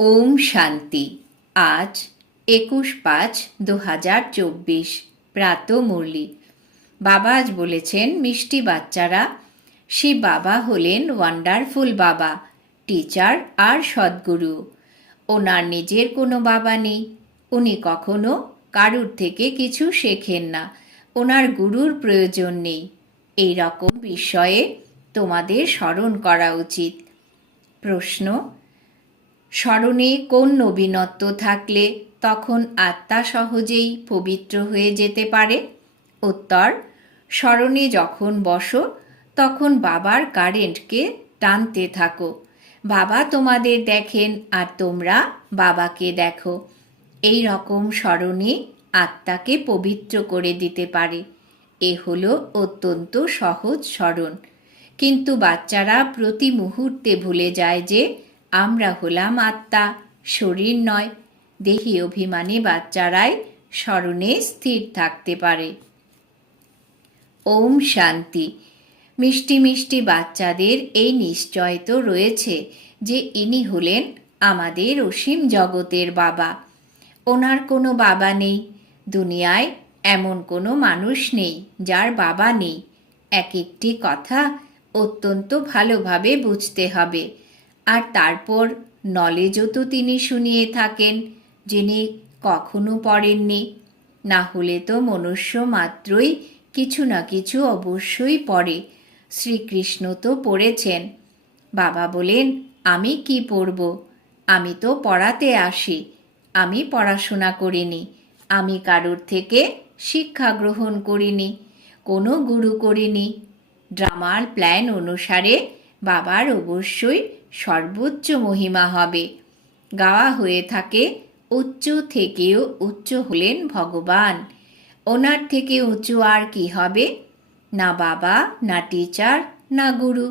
ওম শান্তি। আজ একুশ পাঁচ দু হাজার চব্বিশ। প্রাত মুরলি। বাবা আজ বলেছেন, মিষ্টি বাচ্চারা সে বাবা হলেন ওয়ান্ডারফুল বাবা টিচার আর সদ্গুরু। ওনার নিজের কোনো বাবা নেই। উনি কখনো কারুর থেকে কিছু শেখেন না। ওনার গুরুর প্রয়োজন নেই। এই রকম বিষয়ে তোমাদের স্মরণ করা উচিত। প্রশ্ন স্মরণে কোন নবীনত্ব থাকলে তখন আত্মা সহজেই পবিত্র হয়ে যেতে পারে? উত্তর, স্মরণে যখন বসো, তখন বাবার কারেন্টকে টানতে থাকো। বাবা তোমাদের দেখেন আর তোমরা বাবাকে দেখো। এই রকম স্মরণে আত্মাকে পবিত্র করে দিতে পারে। এ হলো অত্যন্ত সহজ স্মরণ। কিন্তু বাচ্চারা প্রতি মুহূর্তে ভুলে যায় যে আমরা হলাম আত্মা, শরীর নয়, দেহি অভিমানী বাচ্চারাই স্মরণে স্থির থাকতে পারে। ওম শান্তি। মিষ্টি মিষ্টি বাচ্চাদের এই নিশ্চয় তো রয়েছে যে ইনি হলেন আমাদের অসীম জগতের বাবা। ওনার কোনো বাবা নেই, দুনিয়ায় এমন কোনো মানুষ নেই যার বাবা নেই। এক একটি কথা অত্যন্ত ভালোভাবে বুঝতে হবে। আর তারপর নলেজও তো তিনি শুনিয়ে থাকেন, যিনি কখনো পড়েননি। না হলে তো মনুষ্য মাত্রই কিছু না কিছু অবশ্যই পড়ে। শ্রীকৃষ্ণ তো পড়েছেন। বাবা বলেন, আমি কি পড়ব? আমি তো পড়াতে আসি। আমি পড়াশোনা করিনি। আমি কারোর থেকে শিক্ষা গ্রহণ করিনি। কোনো গুরু করিনি। ড্রামার প্ল্যান অনুসারে বাবার অবশ্যই সর্বোচ্চ মহিমা হবে। গাওয়া হয়ে থাকে, উচ্চ থেকেও উচ্চ হলেন ভগবান। ওনার থেকে উঁচু আর কি হবে? না বাবা, না টিচার না গুরু।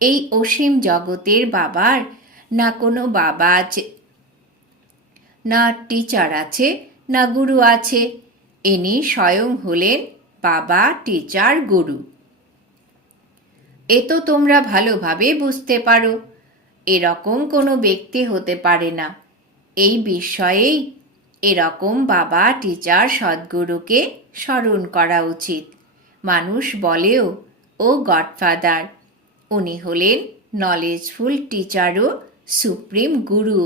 এই অসীম জগতের বাবার, না কোনো বাবা আছে। না টিচার আছে, না গুরু আছে। ইনি স্বয়ং হলেন বাবা টিচার গুরু। এ তো তোমরা ভালোভাবে বুঝতে পারো। এরকম কোনো ব্যক্তি হতে পারে না। এই বিষয়েই এরকম বাবা টিচার সদ্গুরুকে স্মরণ করা উচিত। মানুষ বলেও, ও গডফাদার। উনি হলেন নলেজফুল টিচারও সুপ্রিম গুরু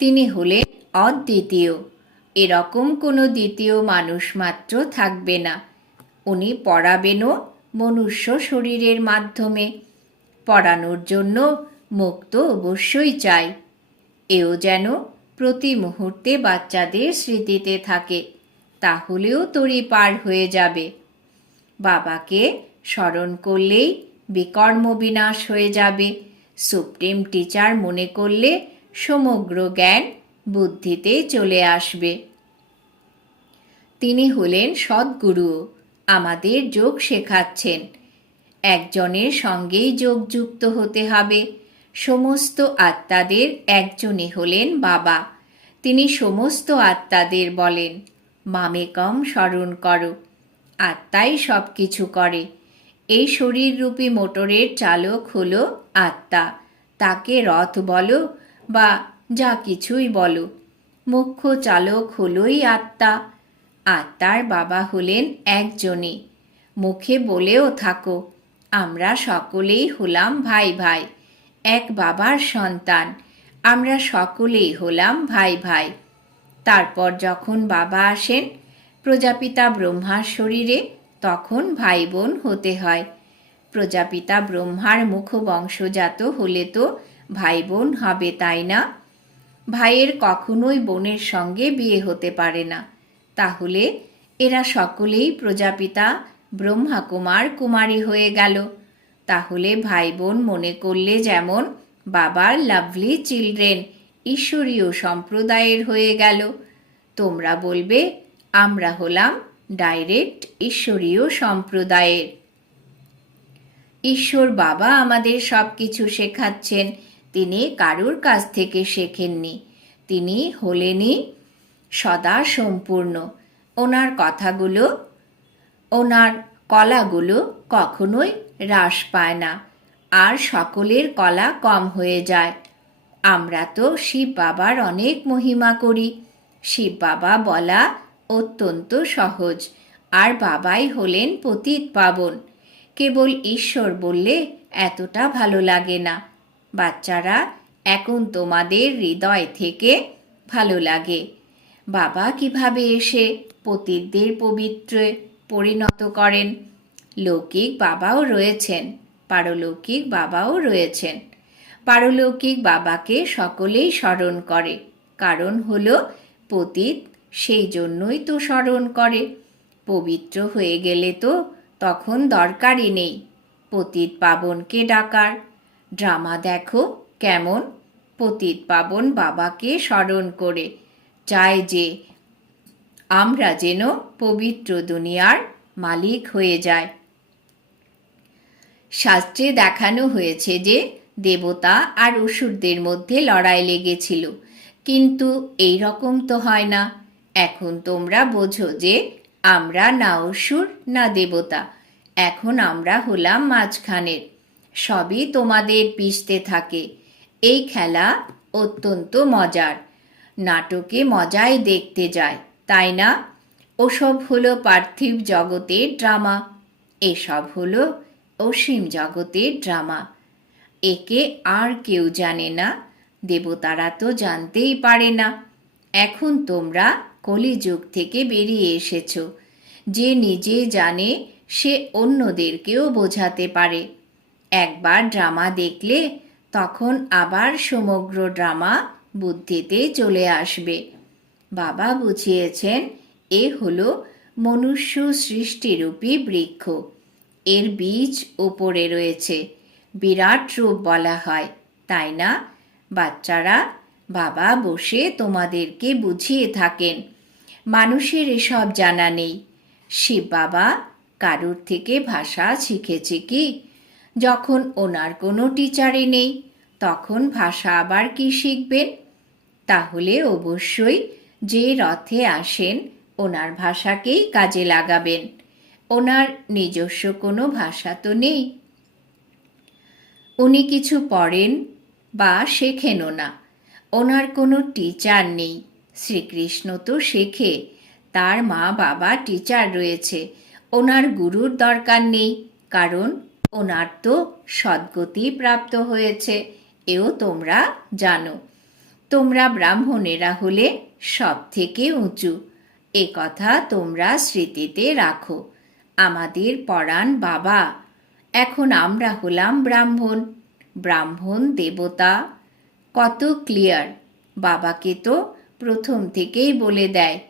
তিনি হলেন অদ্বিতীয়। এরকম কোনো দ্বিতীয় মানুষ মাত্র থাকবে না। উনি পড়াবেনও মনুষ্য শরীরের মাধ্যমে। পড়ানোর জন্য মুক্ত অবশ্যই চাই। এও যেন প্রতি মুহূর্তে বাচ্চাদের স্মৃতিতে থাকে, তাহলেও তরি পার হয়ে যাবে। বাবাকে স্মরণ করলেই বিকর্ম বিনাশ হয়ে যাবে। সুপ্রিম টিচার মনে করলে সমগ্র জ্ঞান বুদ্ধিতে চলে আসবে। তিনি হলেন সদ্গুরু, আমাদের যোগ শেখাচ্ছেন। একজনের সঙ্গেই যোগযুক্ত হতে হবে। সমস্ত আত্মাদের একজনই হলেন বাবা। তিনি সমস্ত আত্মাদের বলেন মামেকম স্মরণ করো। আত্মাই সব কিছু করে। এই শরীররূপী মোটরের চালক হলো আত্মা। তাকে রথ বলো বা যা কিছুই বলো। মুখ্য চালক হলোই আত্মা। আত্মার বাবা হলেন একজনই। মুখে বলেও থাকো, আমরা সকলেই হলাম ভাই ভাই। এক বাবার সন্তান। আমরা সকলেই হলাম ভাই ভাই। তারপর যখন বাবা আসেন, প্রজাপিতা ব্রহ্মার শরীরে তখন ভাই বোন হতে হয়। প্রজাপিতা ব্রহ্মার মুখবংশজাত হলে তো ভাই বোন হবে তাই না? ভাইয়ের কখনোই বোনের সঙ্গে বিয়ে হতে পারে না। তাহলে এরা সকলেই প্রজাপিতা ব্রহ্মা কুমার কুমারী হয়ে গেল। তাহলে ভাই বোন মনে করলে যেমন, বাবার লাভলি চিলড্রেন ঈশ্বরীয় সম্প্রদায়ের হয়ে গেল। তোমরা বলবে, আমরা হলাম ডাইরেক্ট ঈশ্বরীয় সম্প্রদায়ের। ঈশ্বর বাবা আমাদের সব কিছু শেখাচ্ছেন। তিনি কারুর কাছ থেকে শেখেননি। তিনি হলেনই সদা সম্পূর্ণ। ওনার কথাগুলো, ওনার কলাগুলো কখনোই হ্রাস পায় না। আর সকলের কলা কম হয়ে যায়। আমরা তো শিব বাবার অনেক মহিমা করি। শিব বাবা বলা অত্যন্ত সহজ। আর বাবাই হলেন পতিত পাবন। কেবল ঈশ্বর বললে এতটা ভালো লাগে না। বাচ্চারা, এখন তোমাদের হৃদয় থেকে ভালো লাগে। বাবা কীভাবে এসে পতিতদের পবিত্রে পরিণত করেন? লৌকিক বাবাও রয়েছেন, পারলৌকিক বাবাও রয়েছেন। পারলৌকিক বাবাকে সকলেই স্মরণ করে, কারণ হল পতিত, সেই জন্যই তো স্মরণ করে। পবিত্র হয়ে গেলে তো তখন দরকারই নেই, পতিত পাবনকে ডাকার। ড্রামা দেখো কেমন? পতিত পাবন বাবাকে স্মরণ করে, চায় যে আমরা যেন পবিত্র দুনিয়ার মালিক হয়ে যায় শাস্ত্রে দেখানো হয়েছে যে দেবতা আর অসুরদের মধ্যে লড়াই লেগেছিল। কিন্তু এই রকম তো হয় না। এখন তোমরা বোঝো যে আমরা না অসুর, না দেবতা। এখন আমরা হলাম মাঝখানের। সবই তোমাদের পিষতে থাকে। এই খেলা অত্যন্ত মজার। নাটকে মজাই দেখতে যায়, তাই না? ওসব হলো পার্থিব জগতের ড্রামা। এসব হলো অসীম জগতের ড্রামা। একে আর কেউ জানে না, দেবতারা তো জানতেই পারে না। এখন তোমরা কলিযুগ থেকে বেরিয়ে এসেছ। যে নিজে জানে, সে অন্যদেরকেও বোঝাতে পারে। একবার ড্রামা দেখলে, তখন আবার সমগ্র ড্রামা বুদ্ধিতে চলে আসবে। বাবা বুঝিয়েছেন, এ হলো মনুষ্য সৃষ্টিরূপী বৃক্ষ। এর বীজ ওপরে রয়েছে। বিরাট রূপ বলা হয়, তাই না? বাচ্চারা, বাবা বসে তোমাদেরকে বুঝিয়ে থাকেন। মানুষের এসব জানা নেই। শিব বাবা কারুর থেকে ভাষা শিখেছে কি? যখন ওনার কোনো টিচারে নেই, তখন ভাষা আবার কি শিখবেন? তাহলে অবশ্যই যে রথে আসেন, ওনার ভাষাকেই কাজে লাগাবেন। ওনার নিজস্ব কোনো ভাষা তো নেই। উনি কিছু পড়েন বা শেখেনও না। ওনার কোনো টিচার নেই। শ্রীকৃষ্ণ তো শেখে। তার মা বাবা টিচার রয়েছে। ওনার গুরুর দরকার নেই। কারণ ওনার তো সদ্গতি প্রাপ্ত হয়েছে। এও তোমরা জানো। তোমরা ব্রাহ্মণেরা হলে সব থেকে উঁচু। এ কথা তোমরা স্মৃতিতে রাখো। আমাদের পরাণ বাবা। এখন আমরা হলাম ব্রাহ্মণ। ব্রাহ্মণ দেবতা। কত ক্লিয়ার বাবাকে তো প্রথম থেকেই বলে দেয়।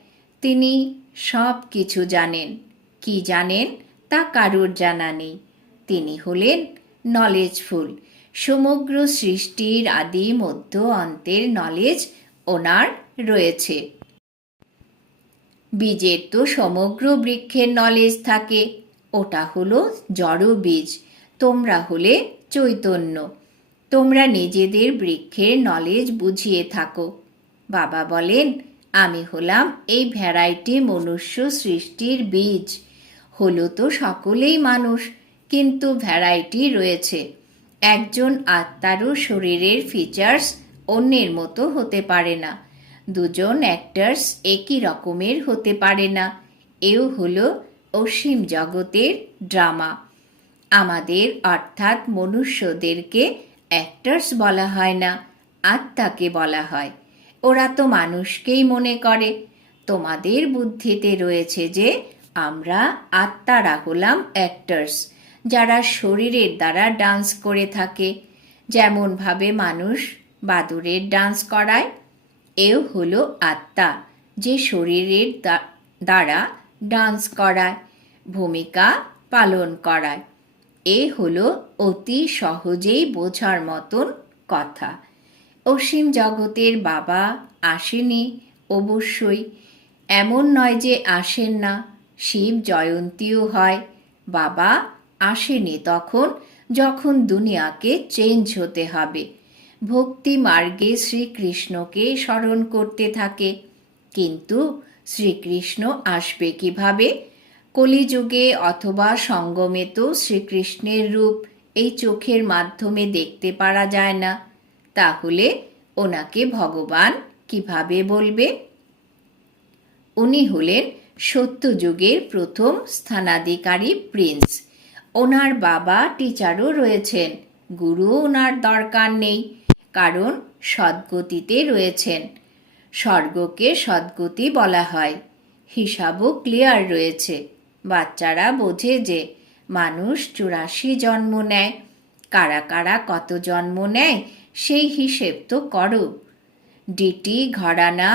তিনি সব কিছু জানেন। কি জানেন তা কারুর জানা নেই। তিনি হলেন নলেজফুল সমগ্র সৃষ্টির আদি মধ্য অন্তের নলেজ ওনার রয়েছে। বীজের তো সমগ্র বৃক্ষের নলেজ থাকে। ওটা হলো জড় বীজ। তোমরা হলে চৈতন্য। তোমরা নিজেদের বৃক্ষের নলেজ বুঝিয়ে থাকো। বাবা বলেন, আমি হলাম এই ভ্যারাইটি মনুষ্য সৃষ্টির বীজ। হলো তো সকলেই মানুষ, কিন্তু ভ্যারাইটি রয়েছে। একজন আত্মারও শরীরের ফিচার্স অন্যের মতো হতে পারে না। দুজন অ্যাক্টার্স একই রকমের হতে পারে না। এও হলো অসীম জগতের ড্রামা আমাদের অর্থাৎ মনুষ্যদেরকে অ্যাক্টার্স বলা হয় না, আত্মাকে বলা হয়। ওরা তো মানুষকেই মনে করে। তোমাদের বুদ্ধিতে রয়েছে যে, আমরা আত্মারা হলাম অ্যাক্টার্স যারা শরীরের দ্বারা ডান্স করে থাকে। যেমনভাবে মানুষ বাদুরের ডান্স করায় এও হলো আত্মা, যে শরীরের দ্বা- দ্বারা ডান্স করায়, ভূমিকা পালন করায়। এ হলো অতি সহজেই বোঝার মতন কথা। অসীম জগতের বাবা আসেনি অবশ্যই, এমন নয় যে আসেন না, শিব জয়ন্তীও হয়, বাবা আসেনি তখন যখন দুনিয়াকে চেঞ্জ হতে হবে। ভক্তি মার্গে শ্রীকৃষ্ণকে স্মরণ করতে থাকে। কিন্তু শ্রীকৃষ্ণ আসবে কীভাবে? কলিযুগে অথবা সঙ্গমে তো শ্রীকৃষ্ণের রূপ এই চোখের মাধ্যমে দেখতে পারা যায় না। তাহলে ওনাকে ভগবান কীভাবে বলবে? উনি হলেন সত্যযুগের প্রথম স্থানাধিকারী প্রিন্স। ওনার বাবা, টিচারও রয়েছেন। গুরু ওনার দরকার নেই। কারণ সদ্গতিতে রয়েছেন। স্বর্গকে সদ্গতি বলা হয়। হিসাবও ক্লিয়ার রয়েছে। বাচ্চারা বোঝে যে মানুষ চুরাশি জন্ম নেয়। কারা কারা কত জন্ম নেয়, সেই হিসেব তো করো। ডিটি ঘরানা,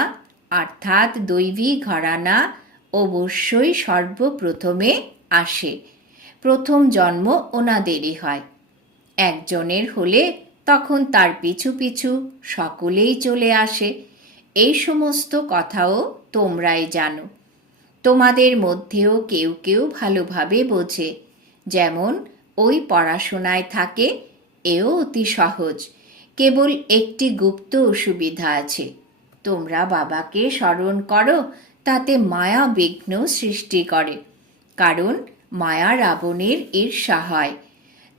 অর্থাৎ দৈবী ঘরানা, অবশ্যই সর্বপ্রথমে আসে। প্রথম জন্ম ওনাদেরই হয়। একজনের হলে তখন তার পিছু পিছু সকলেই চলে আসে। এই সমস্ত কথাও তোমরাই জানো। তোমাদের মধ্যেও কেউ কেউ ভালোভাবে বোঝে। যেমন, ওই পড়াশোনায় থাকে, এও অতি সহজ। কেবল একটি গুপ্ত অসুবিধা আছে। তোমরা বাবাকে স্মরণ করো, তাতে মায়া বিঘ্ন সৃষ্টি করে। কারণ, মায়া রাবণের ঈর্ষা হয়।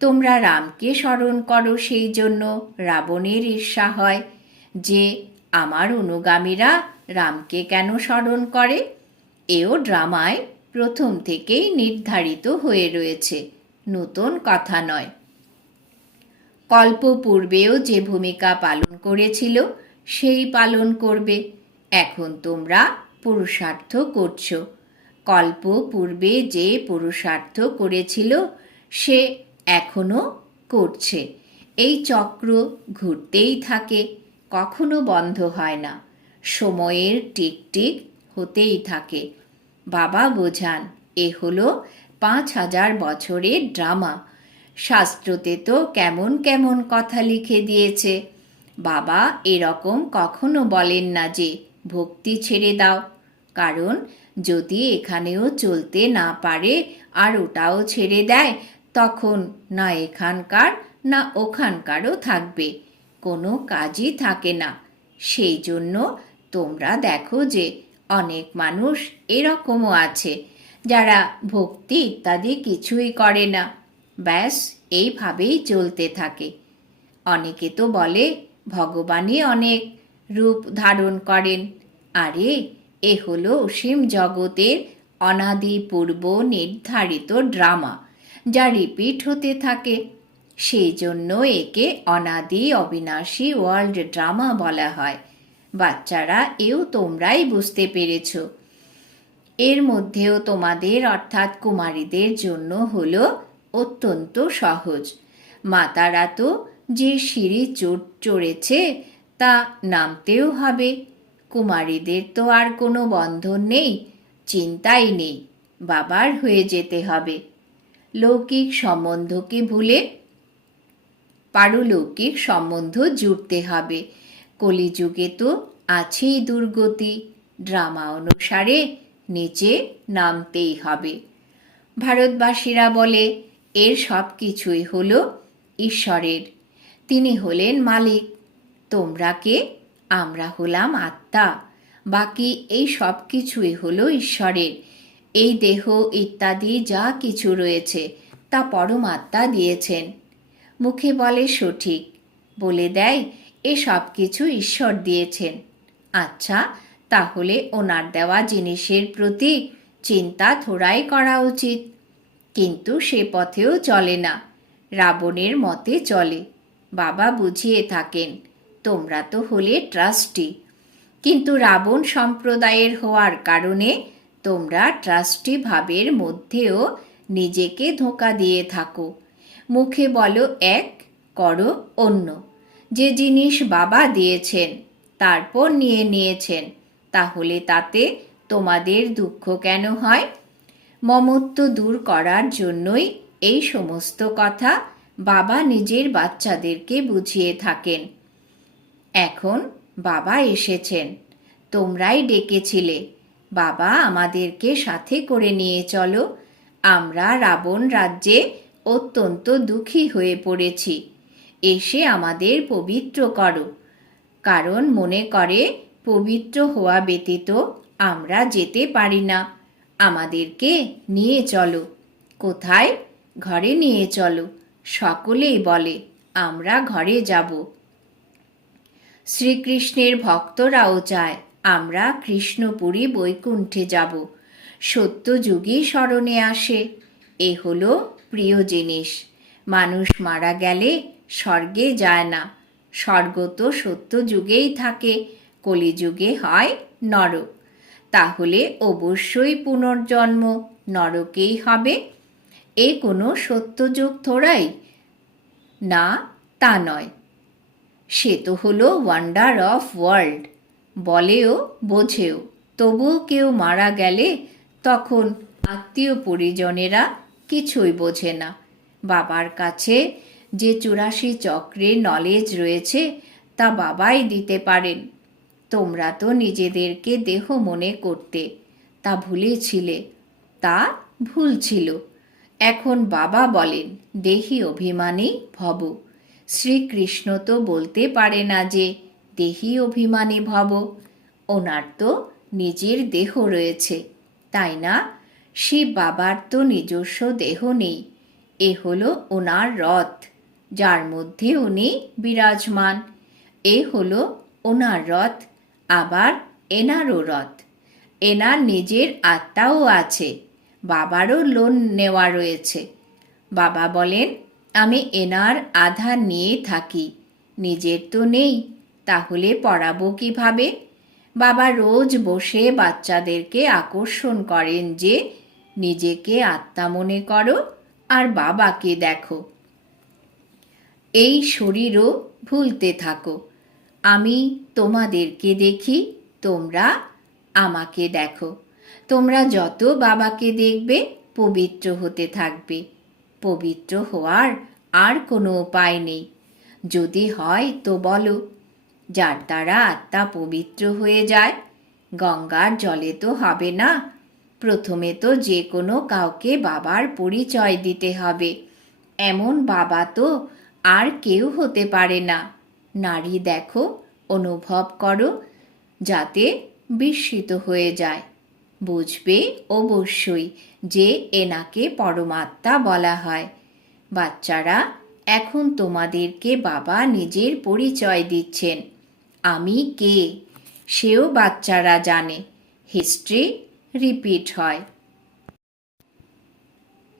তোমরা রামকে স্মরণ করো, সেই জন্য রাবণের ঈর্ষা হয়। যে আমার অনুগামীরা রামকে কেন স্মরণ করে? এও ড্রামায় প্রথম থেকেই নির্ধারিত হয়ে রয়েছে, নতুন কথা নয়। কল্প পূর্বেও যে ভূমিকা পালন করেছিল, সেই পালন করবে। এখন তোমরা পুরুষার্থ করছ। কল্প পূর্বে যে পুরুষার্থ করেছিল, সে এখনও করছে। এই চক্র ঘুরতেই থাকে, কখনো বন্ধ হয় না। সময়ের টিক টিক হতেই থাকে। বাবা বোঝান, এ হলো পাঁচ হাজার বছরের ড্রামা। শাস্ত্রতে তো কেমন কেমন কথা লিখে দিয়েছে। বাবা এরকম কখনো বলেন না যে, ভক্তি ছেড়ে দাও। কারণ যদি এখানেও চলতে না পারে, আর ওটাও ছেড়ে দেয় তখন না এখানকার, না ওখানকারও থাকবে। কোনো কাজই থাকে না। সেই জন্য তোমরা দেখো যে অনেক মানুষ এরকমও আছে, যারা ভক্তি ইত্যাদি কিছুই করে না। ব্যাস, এইভাবেই চলতে থাকে। অনেকে তো বলে, ভগবানই অনেক রূপ ধারণ করেন। আরে, এ হলো অসীম জগতের অনাদি পূর্ব নির্ধারিত ড্রামা। যা রিপিট হতে থাকে। সেই জন্য একে অনাদি অবিনাশী ওয়ার্ল্ড ড্রামা বলা হয়। বাচ্চারা, এও তোমরাই বুঝতে পেরেছ। এর মধ্যেও তোমাদের, অর্থাৎ কুমারীদের জন্য হল অত্যন্ত সহজ। মাতারা তো যে সিঁড়ি চোট চড়েছে, তা নামতেও হবে। কুমারীদের তো আর কোনো বন্ধন নেই, চিন্তাই নেই, বাবার হয়ে যেতে হবে। লৌকিক সম্বন্ধকে ভুলে? পারলৌকিক সম্বন্ধ জুড়তে হবে। কলিযুগে তো আছেই দুর্গতি। ড্রামা অনুসারে নিচে নামতেই হবে। ভারতবাসীরা বলে, এর সব কিছুই হলো ঈশ্বরের। তিনি হলেন মালিক। তোমরা কে? আমরা হলাম আত্মা। বাকি এই সব কিছুই হলো ঈশ্বরের। এই দেহ ইত্যাদি যা কিছু রয়েছে তা পরমাত্মা দিয়েছেন। মুখে বলে, সঠিক। বলে দেয়, এ সব কিছু ঈশ্বর দিয়েছেন। আচ্ছা তাহলে ওনার দেওয়া জিনিসের প্রতি চিন্তা থোড়াই করা উচিত। কিন্তু সে পথেও চলে না, রাবণের মতে চলে। বাবা বুঝিয়ে থাকেন, তোমরা তো হলে ট্রাস্টি। কিন্তু রাবণ সম্প্রদায়ের হওয়ার কারণে তোমরা ট্রাস্টি ভাবের মধ্যেও নিজেকে ধোকা দিয়ে থাকো। মুখে বলো এক, করো অন্য। যে জিনিস বাবা দিয়েছেন, তারপর নিয়ে নিয়েছেন, তাহলে তাতে তোমাদের দুঃখ কেন হয়? মমত্ব দূর করার জন্যই এই সমস্ত কথা বাবা নিজের বাচ্চাদেরকে বুঝিয়ে থাকেন। এখন বাবা এসেছেন, তোমরাই ডেকেছিলে বাবা আমাদেরকে সাথে করে নিয়ে চলো। আমরা রাবণ রাজ্যে অত্যন্ত দুঃখী হয়ে পড়েছি। এসে আমাদের পবিত্র করো। কারণ মনে করে, পবিত্র হওয়া ব্যতীত আমরা যেতে পারি না। আমাদেরকে নিয়ে চলো। কোথায়? ঘরে নিয়ে চলো। সকলেই বলে, আমরা ঘরে যাব। শ্রীকৃষ্ণের ভক্তরাও চায় আমরা কৃষ্ণপুরী বৈকুণ্ঠে যাব। সত্য যুগই স্মরণে আসে। এ হলো প্রিয় জিনিস। মানুষ মারা গেলে স্বর্গে যায় না। স্বর্গ তো সত্য যুগেই থাকে, কলিযুগে হয় নরক। তাহলে অবশ্যই পুনর্জন্ম নরকেই হবে। এ কোনো সত্যযুগ থোড়াই? না, তা নয়। সে তো হলো ওয়ান্ডার অফ ওয়ার্ল্ড বলেও, বোঝেও। তবুও কেউ মারা গেলে তখন আত্মীয় পরিজনেরা কিছুই বোঝে না। বাবার কাছে যে চুরাশি চক্রের নলেজ রয়েছে, তা বাবাই দিতে পারেন। তোমরা তো নিজেদেরকে দেহ মনে করতে। তা ভুলেছিলে, তা ভুল ছিল। এখন বাবা বলেন, দেহি অভিমানী ভব। শ্রীকৃষ্ণ তো বলতে পারে না যে দেহি অভিমানী ভব। ওনার তো নিজের দেহ রয়েছে, তাই না? শিব বাবার তো নিজস্ব দেহ নেই, এ হলো ওনার রথ, যার মধ্যে উনি বিরাজমান। এ হলো ওনার রথ, আবার এনারও রথ। এনার নিজের আত্মাও আছে, বাবারও লোন নেওয়া রয়েছে। বাবা বলেন, আমি এনার আধার নিয়ে থাকি, নিজের তো নেই তাহলে পড়াবো কীভাবে? বাবা রোজ বসে বাচ্চাদেরকে আকর্ষণ করেন যে, নিজেকে আত্মা মনে করো আর বাবাকে দেখো। এই শরীরও ভুলতে থাকো। আমি তোমাদেরকে দেখি, তোমরা আমাকে দেখো। তোমরা যত বাবাকে দেখবে, পবিত্র হতে থাকবে। পবিত্র হওয়ার আর কোনো উপায় নেই। যদি হয় তো বলো। যার দ্বারা আত্মা পবিত্র হয়ে যায়। গঙ্গার জলে তো হবে না। প্রথমে তো যে কোনো কাউকে বাবার পরিচয় দিতে হবে। এমন বাবা তো আর কেউ হতে পারে না। নারী দেখো, অনুভব করো, যাতে বিস্মিত হয়ে যায়। বুঝবে অবশ্যই যে এনাকে পরমাত্মা বলা হয়। বাচ্চারা, এখন তোমাদেরকে বাবা নিজের পরিচয় দিচ্ছেন। আমি কে? সেও বাচ্চারা জানে। হিস্ট্রি রিপিট হয়।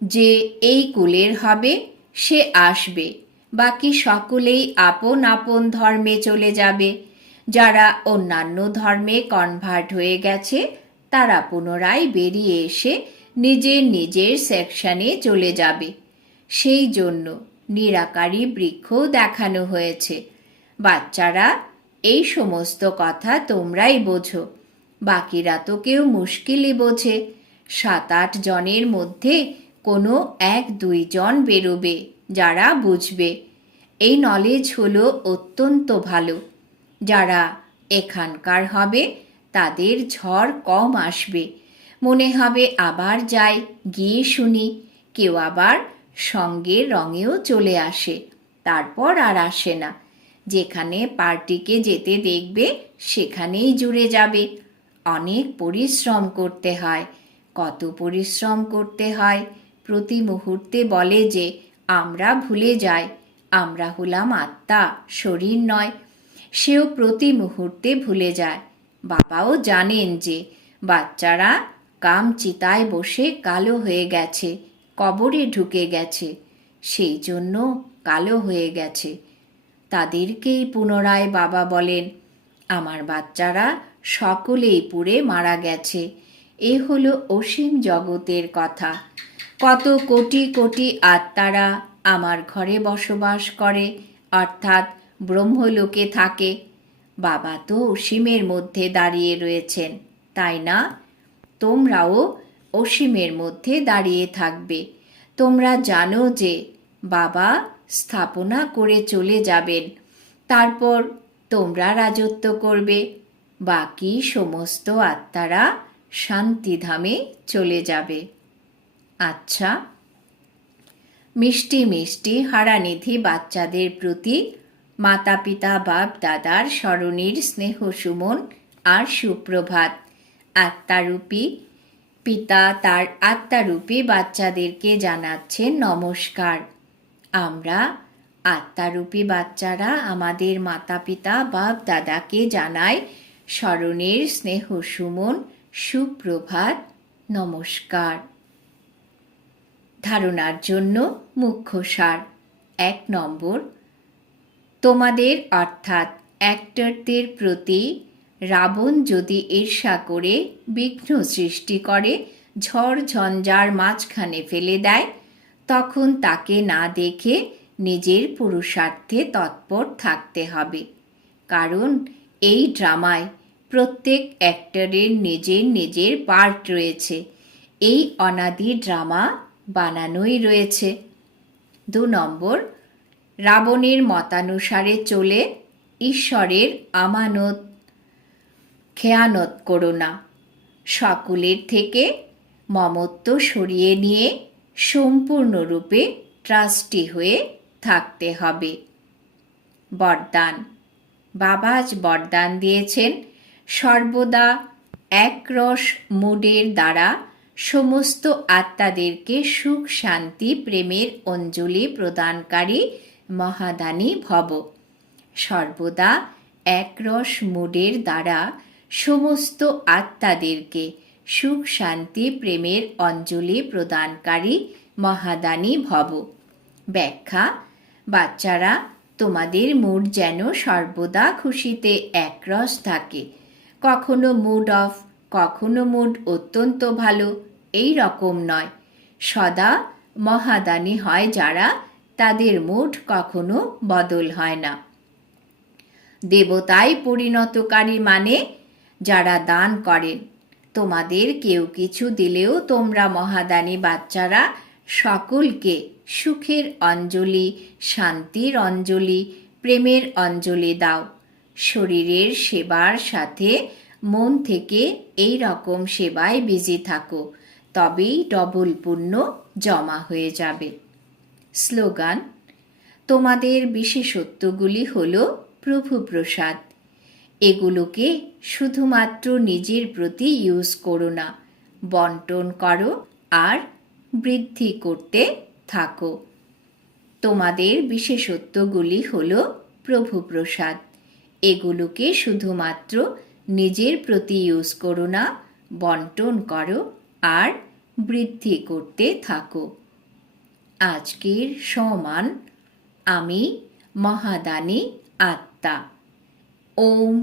যে এই কুলের হবে, সে আসবে। বাকি সকলেই আপন আপন ধর্মে চলে যাবে। যারা অন্যান্য ধর্মে কনভার্ট হয়ে গেছে, তারা পুনরায় বেরিয়ে এসে নিজের নিজের সেকশনে চলে যাবে। সেই জন্য নিরাকারী বৃক্ষও দেখানো হয়েছে। বাচ্চারা এই সমস্ত কথা তোমরাই বোঝো। বাকিরা তো কেউ মুশকিলই বোঝে। সাত আট জনের মধ্যে কোনো এক দুই জন বেরোবে, যারা বুঝবে। এই নলেজ হলো অত্যন্ত ভালো। যারা এখানকার হবে, তাদের ঝড় কম আসবে। মনে হবে আবার যাই, গিয়ে শুনি। কেউ আবার সঙ্গে রঙেও চলে আসে। তারপর আর আসে না। যেখানে পার্টিকে যেতে দেখবে, সেখানেই জুড়ে যাবে। অনেক পরিশ্রম করতে হয়। কত পরিশ্রম করতে হয়? প্রতি মুহূর্তে বলে যে, আমরা ভুলে যাই। আমরা হলাম আত্মা, শরীর নয়। সেও প্রতি মুহূর্তে ভুলে যায়। বাবাও জানেন যে, বাচ্চারা কাম চিতায় বসে কালো হয়ে গেছে, কবরে ঢুকে গেছে। সেই জন্য কালো হয়ে গেছে। তাদেরকেই পুনরায় বাবা বলেন, আমার বাচ্চারা সকলেই পুড়ে মারা গেছে। এ হলো অসীম জগতের কথা। কত কোটি কোটি আত্মারা আমার ঘরে বসবাস করে, অর্থাৎ ব্রহ্মলোকে থাকে। বাবা তো অসীমের মধ্যে দাঁড়িয়ে রয়েছেন, তাই না? তোমরাও অসীমের মধ্যে দাঁড়িয়ে থাকবে। তোমরা জানো যে বাবা স্থাপনা করে চলে যাবেন। তারপর তোমরা রাজত্ব করবে। বাকি সমস্ত আত্মারা শান্তিধামে চলে যাবে। আচ্ছা মিষ্টি মিষ্টি হারানিধি বাচ্চাদের প্রতি মাতা পিতা বাপ দাদার স্মরণীর স্নেহ সুমন আর সুপ্রভাত। আত্মারূপী পিতা তার আত্মারূপী বাচ্চাদেরকে জানাচ্ছেন নমস্কার। আমরা আত্মারূপী বাচ্চারা আমাদের মাতা পিতা বাপ দাদাকে জানায় স্মরণের স্নেহ সুমন, সুপ্রভাত, নমস্কার। ধারণার জন্য মুখ্য সার, এক নম্বর, তোমাদের অর্থাৎ অ্যাক্টরদের প্রতি রাবণ যদি ঈর্ষা করে, বিঘ্ন সৃষ্টি করে, ঝড় ঝঞ্ঝার মাঝখানে ফেলে দেয় তখন তাকে না দেখে নিজের পুরুষার্থে তৎপর থাকতে হবে। কারণ এই ড্রামায় প্রত্যেক অ্যাক্টরের নিজের নিজের পার্ট রয়েছে। এই অনাদি ড্রামা বানানোই রয়েছে। দু নম্বর, রাবণের মতানুসারে চলে ঈশ্বরের আমানত, খেয়ানত করো না। সকলের থেকে মমত্ব সরিয়ে নিয়ে সম্পূর্ণরূপে ট্রাস্টি হয়ে থাকতে হবে। বরদান। বাবা আজ বরদান দিয়েছেন। সর্বদা একরস মুডের দ্বারা সমস্ত আত্মাদেরকে সুখ, শান্তি, প্রেমের অঞ্জলি প্রদানকারী মহাদানী ভব। সর্বদা একরস মুডের দ্বারা সমস্ত আত্মাদেরকে সুখ, শান্তি, প্রেমের অঞ্জলি প্রদানকারী মহাদানী ভব। ব্যাখ্যা, বাচ্চারা, তোমাদের মুড যেন সর্বদা খুশিতে একরস থাকে। কখনো মুড অফ কখনো মুড অত্যন্ত ভালো, এই রকম নয়। সদা মহাদানী হয় যারা, তাদের মুড কখনো বদল হয় না। দেবতায় পরিণতকারী মানে যারা দান করেন তোমাদের কেউ কিছু দিলেও তোমরা মহাদানী বাচ্চারা সকলকে সুখের অঞ্জলি, শান্তির অঞ্জলি, প্রেমের অঞ্জলি দাও। শরীরের সেবার সাথে মন থেকে এই রকম সেবায় বিজি থাকো, তবেই ডবল পুণ্য জমা হয়ে যাবে। স্লোগান, তোমাদের বিশেষত্বগুলি হল প্রভু প্রসাদ এগুলোকে শুধুমাত্র নিজের প্রতি ইউজ করো না, বন্টন করো আর বৃদ্ধি করতে থাকো। তোমাদের বিশেষত্বগুলি হল প্রভু প্রসাদ এগুলোকে শুধুমাত্র নিজের প্রতি ইউজ করো না, বন্টন করো আর বৃদ্ধি করতে থাকো। আজকের সমান আমি মহাদানী আত্মা। ওম